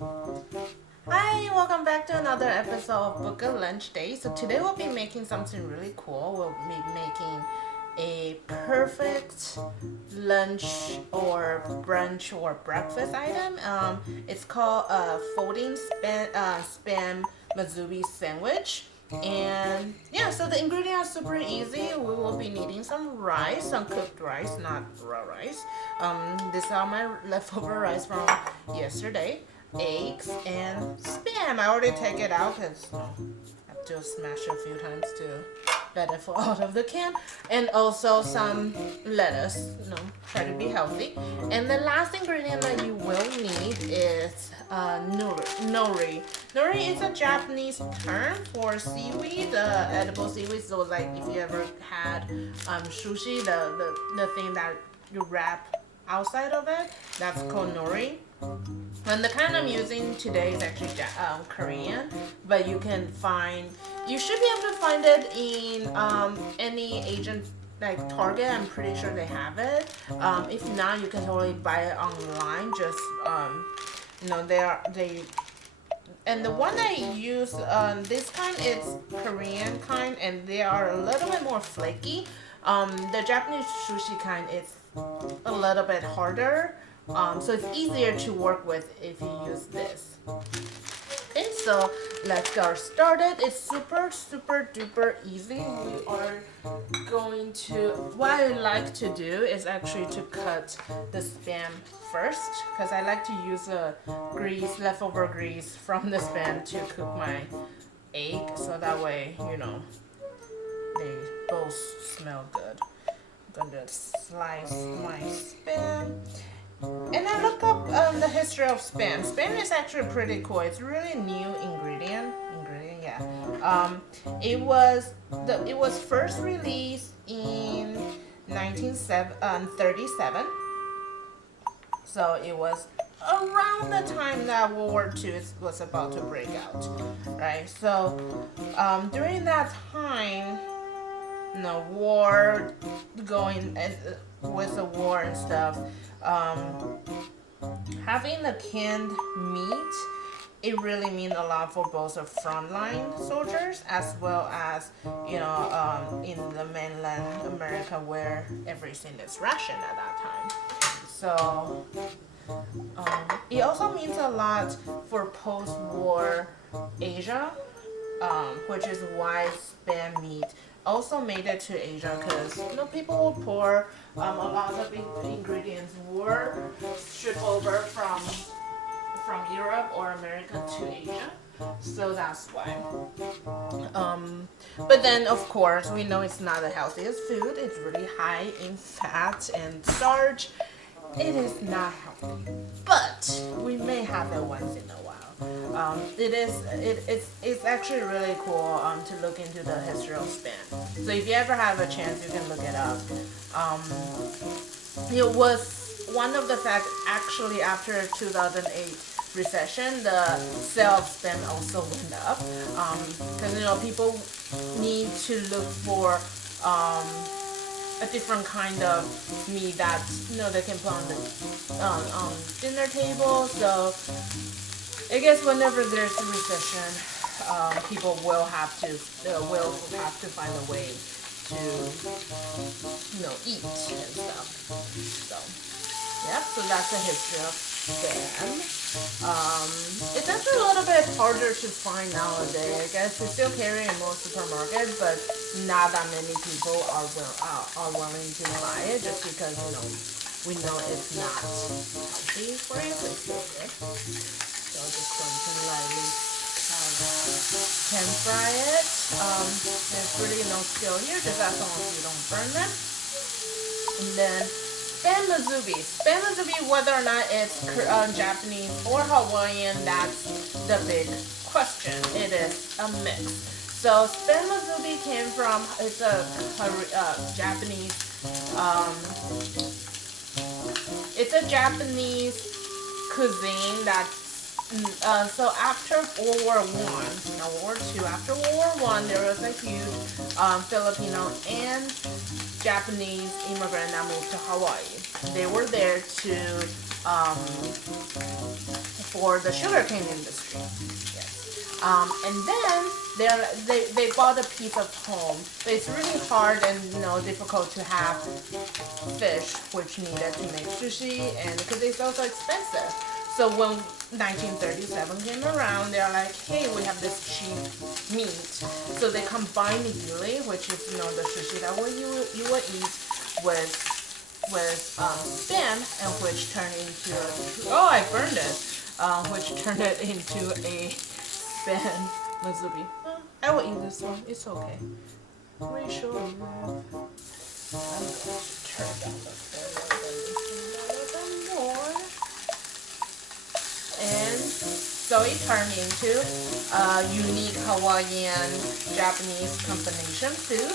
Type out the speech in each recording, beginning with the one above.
Hi, welcome back to another episode of Book a Lunch Day. So today we'll be making something really cool. We'll be making a perfect lunch or brunch or breakfast item. It's called a folding spam Musubi sandwich. And yeah, so the ingredients are super easy. We will be needing some rice, some cooked rice, not raw rice. These are my leftover rice from yesterday, eggs, and spam. I already take it out because I have to smash a few times to let it fall out of the can. And also some lettuce, try to be healthy. And the last ingredient that you will need is nori. Nori is a Japanese term for seaweed, edible seaweed. So like if you ever had sushi, the thing that you wrap outside of it, that's called nori. And the kind I'm using today is actually Korean, but you should be able to find it in any Asian like Target. I'm pretty sure they have it. If not, you can totally buy it online. Just they and the one I use, this kind is Korean kind, and they are a little bit more flaky. The Japanese sushi kind is a little bit harder, so it's easier to work with if you use this. Okay, so let's get started. It's super duper easy. We are going to, what I like to do is actually to cut the spam first, because I like to use leftover grease from the spam to cook my egg, so that way, they both smell good. I'm gonna slice my spam. And I looked up the history of spam. Spam is actually pretty cool. It's a really new ingredient. Yeah. It was first released in 1937. So it was around the time that World War II was about to break out, right? So during that time, war going and with the war and stuff, having the canned meat, it really means a lot for both the frontline soldiers as well as in the mainland America where everything is rationed at that time. So it also means a lot for post-war Asia, which is why spam meat also made it to Asia, because people were poor. A lot of ingredients were shipped over from Europe or America to Asia, so that's why. But then of course we know it's not the healthiest food. It's really high in fat and starch. It is not healthy, but we may have it once in a while. It's actually really cool to look into the history of spam. So if you ever have a chance, you can look it up. It was one of the facts actually after 2008 recession, the sale of spam also went up, because people need to look for a different kind of meat that they can put on the dinner table. So I guess whenever there's a recession, people will have to find a way to eat and stuff. So yeah, so that's the history of spam. It's actually a little bit harder to find nowadays. I guess we still carry in most supermarkets, but not that many people are willing to buy it, just because we know it's not healthy for you, but it's still good. So I'm just going to lightly pan fry it. There's really no skill here, just as long as you don't burn them. And then spam musubi, whether or not it's Japanese or Hawaiian, that's the big question. It is a mix. So spam musubi came from, it's a Japanese, it's a Japanese cuisine that's so after World War One, not World War Two, after World War One, there was a huge Filipino and Japanese immigrant that moved to Hawaii. They were there to for the sugarcane industry. Yes. And then they bought a piece of home, but it's really hard and difficult to have fish, which needed to make sushi, and because it's also expensive. So when 1937 came around, they're like, hey, we have this cheap meat. So they combined nigiri, which is the sushi that you will eat with spin, and which turned into I burned it, which turned it into a spin Musubi. I will eat this one. It's okay. Pretty sure you have. I'm going to turn down the flame a little more. And so it turned into a unique Hawaiian Japanese combination food,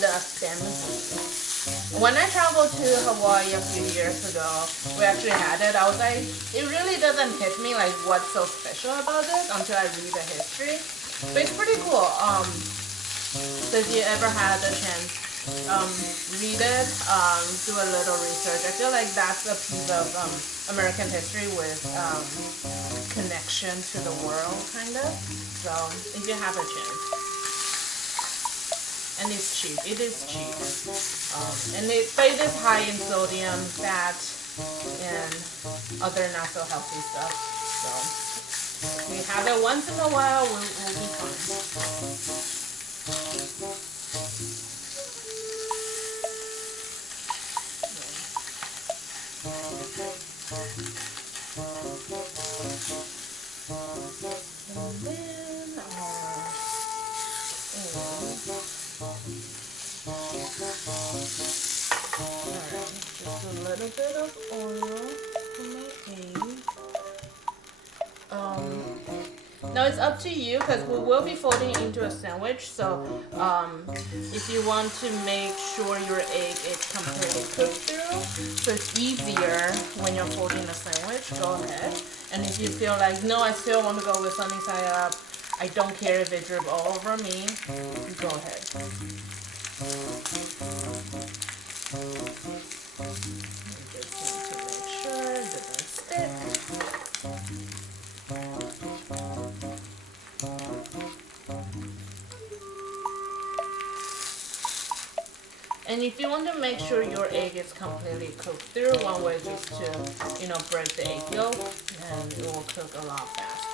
the spin Musubi. When I traveled to Hawaii a few years ago, we actually had it. I was like, it really doesn't hit me like what's so special about it until I read the history. But it's pretty cool. So if you ever had a chance, read it, do a little research. I feel like that's a piece of American history with connection to the world, kind of. So if you have a chance. And it's cheap. It is cheap. But it is high in sodium, fat, and other not so healthy stuff. So we have it once in a while, we'll be fine. And then alright, just a little bit of oil for my egg. Now it's up to you because we will be folding into a sandwich. So if you want to make sure your egg is completely cooked through, so it's easier when you're folding a sandwich, go ahead. And if you feel like, no, I still want to go with sunny side up, I don't care if it drip all over me, go ahead. Just need to make sure it doesn't stick. And if you want to make sure your egg is completely cooked through, one way just to, break the egg yolk, and it will cook a lot faster.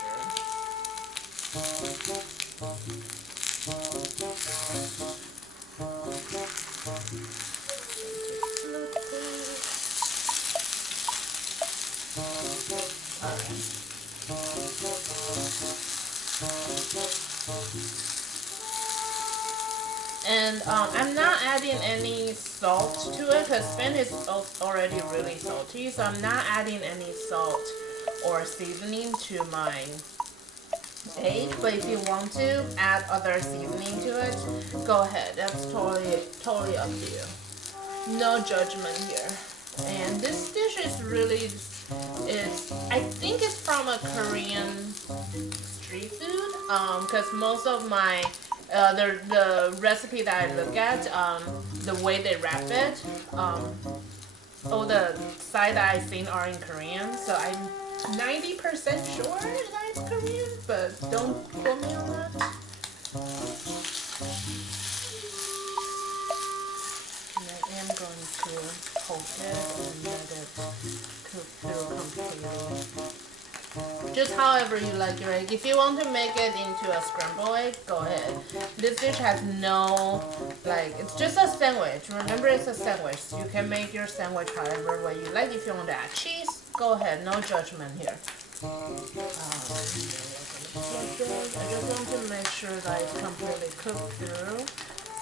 And I'm not adding any salt to it because spin is already really salty, so I'm not adding any salt or seasoning to my egg. But if you want to add other seasoning to it, go ahead. That's totally up to you. No judgment here. And this dish is really, I think it's from a Korean street food, because most of my the recipe that I look at, the way they wrap it, all the side that I've seen are in Korean, so I'm 90% sure that it's Korean, but don't quote me on that. And I am going to poke it and let it cook through completely. Just however you like your egg. If you want to make it into a scrambled egg, go ahead. This dish has no, it's just a sandwich. Remember, it's a sandwich. You can make your sandwich however way you like. If you want to add cheese, go ahead. No judgment here. I just want to make sure that it's completely cooked through,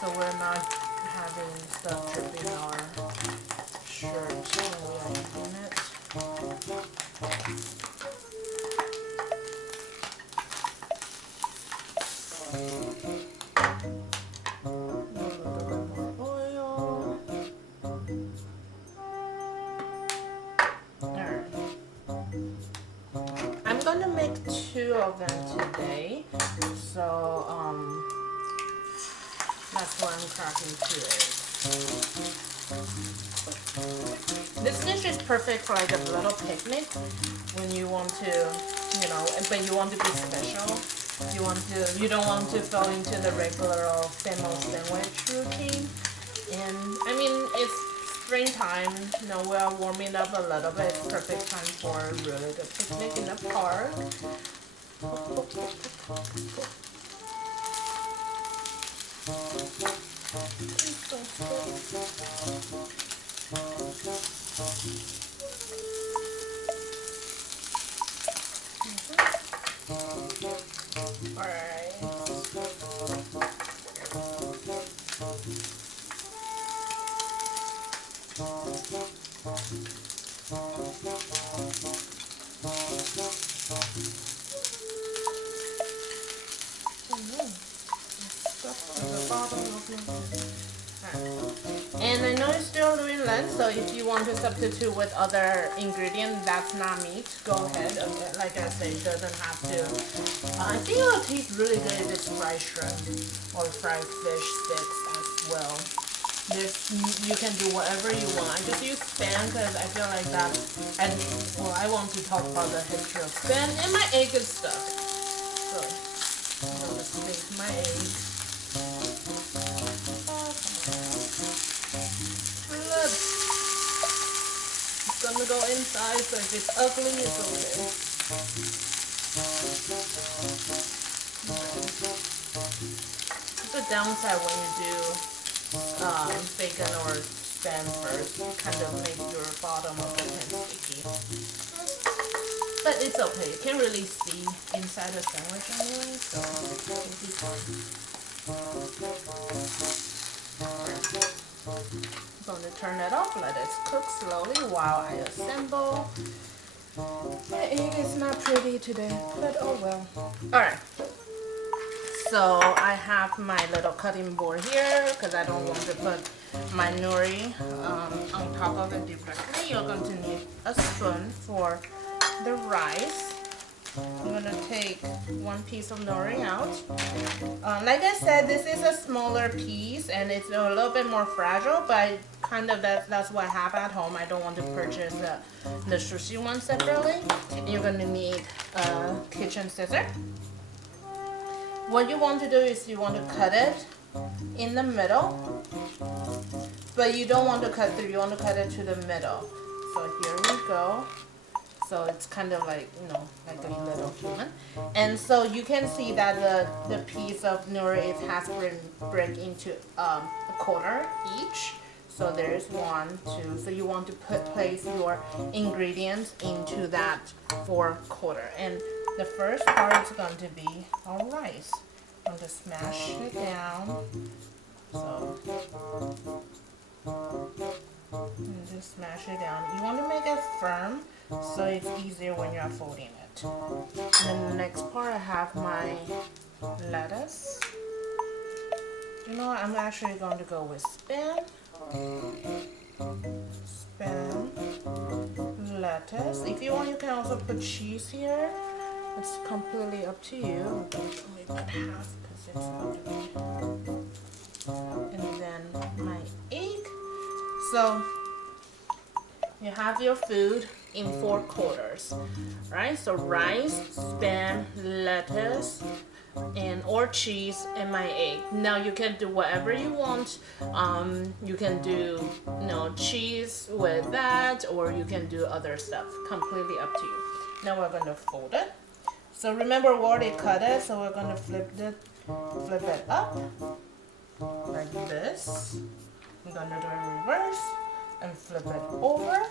so we're not having stuff dripping our shirt when we are eating it. I'm gonna make 2 of them today, so that's why I'm cracking 2 eggs. This dish is perfect for like a little picnic when you want to, you know, but you want to be special. You don't want to fall into the regular or famous sandwich routine. And I mean, it's springtime, you know, we're warming up a little bit. It's perfect time for a really good picnic in the park. Alright. And I know you're still doing lunch, so if you want to substitute with other ingredients that's not meat, go ahead. Like I said, it doesn't have to. I think it will taste really good if it's fried shrimp or fried fish sticks as well. You can do whatever you want. I just use Spam because I feel like that. And well, I want to talk about the history of Spam, and my egg is stuck. So I'll just make my egg. Flip. It's gonna go inside, so if it's ugly, it's okay. The downside when you do bacon or Spam first, you kind of make your bottom of the pan sticky. But it's okay. You can't really see inside the sandwich anyway, so it'll be fine. I'm going to turn it off, let it cook slowly while I assemble. My egg is not pretty today, but oh well. Alright. So I have my little cutting board here because I don't want to put my nori on top of it directly. You're going to need a spoon for the rice. I'm going to take one piece of nori out. Like I said, this is a smaller piece and it's a little bit more fragile, but kind of that's what I have at home. I don't want to purchase the sushi one separately. You're going to need a kitchen scissor. What you want to do is you want to cut it in the middle, but you don't want to cut through, you want to cut it to the middle. So here we go. So it's kind of like, you know, like a little human. And so you can see that the piece of nori has been break into a quarter each. So there's 1, 2. So you want to place your ingredients into that 4 quarter. And the first part is going to be our rice. I'm going to smash it down. So and just smash it down. You want to make it firm so it's easier when you're folding it. And then the next part, I have my lettuce. You know what? I'm actually going to go with Spam. Spam, lettuce. If you want, you can also put cheese here. It's completely up to you. I'm going to only put half because it's not. And then my egg. So you have your food in 4 quarters, right? So rice, Spam, lettuce, and or cheese, and my egg. Now you can do whatever you want. You can do, you know, cheese with that, or you can do other stuff. Completely up to you. Now we're going to fold it. So remember, we already cut it, so we're going to flip it up like this. I'm going to do it reverse and flip it over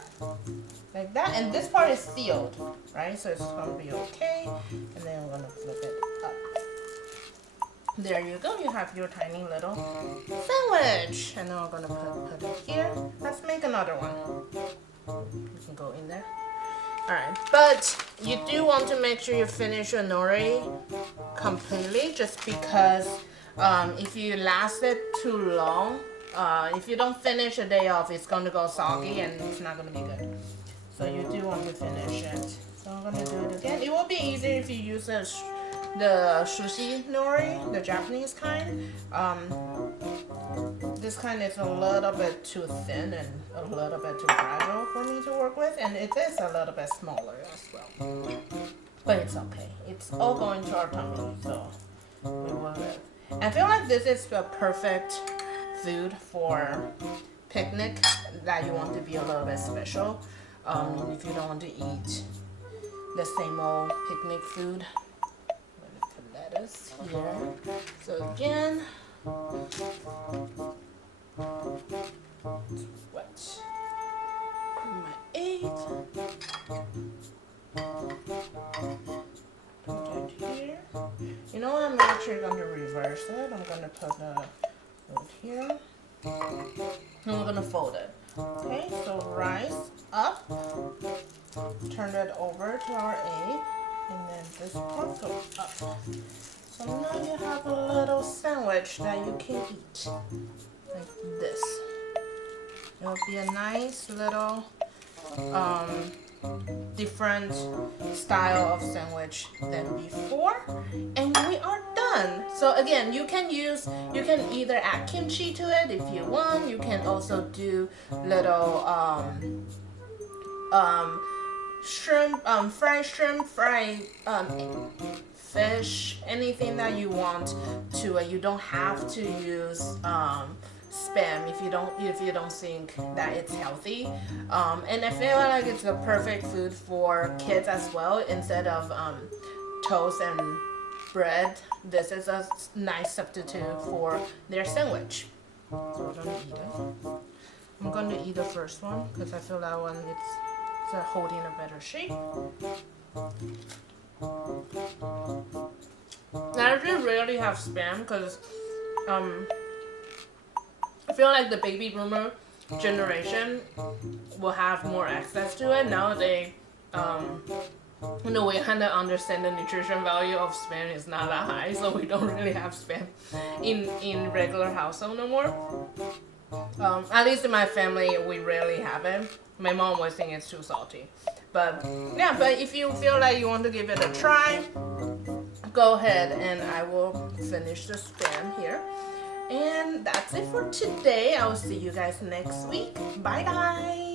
like that. And this part is sealed, right? So it's going to be okay. And then we're going to flip it up. There you go. You have your tiny little sandwich. And then we're going to put it here. Let's make another one. You can go in there. Alright, but you do want to make sure you finish your nori completely, just because if you last it too long, if you don't finish a day off, it's going to go soggy and it's not going to be good. So you do want to finish it. So I'm going to do it again. It will be easier if you use a the sushi nori, the Japanese kind. This kind is a little bit too thin and a little bit too fragile for me to work with, and it is a little bit smaller as well. But it's okay. It's all going to our tummy, so we will live. I feel like this is the perfect food for picnic that you want to be a little bit special. If you don't want to eat the same old picnic food. I'm gonna put lettuce here. So again, what? My 8. Put it here. You know what? I'm actually going to reverse it. I'm going to put it here. And we're going to fold it. Okay, so rice up. Turn it over to our 8. And then this part goes up. So now you have a little sandwich that you can eat. Like this. It'll be a nice little different style of sandwich than before, and we are done. So again, you can either add kimchi to it if you want. You can also do little shrimp, fried shrimp, fried fish, anything that you want to it. You don't have to use spam if you don't think that it's healthy, and I feel like it's a perfect food for kids as well. Instead of toast and bread, this is a nice substitute for their sandwich. So we're gonna eat it. I'm going to eat the first one because I feel that one it's holding a better shape. I actually rarely have spam because I feel like the baby boomer generation will have more access to it. Now we kind of understand the nutrition value of spam is not that high, so we don't really have spam in regular household no more. At least in my family, we rarely have it. My mom always thinks it's too salty. But yeah, but if you feel like you want to give it a try, go ahead and I will finish the spam here. And that's it for today. I will see you guys next week. Bye guys.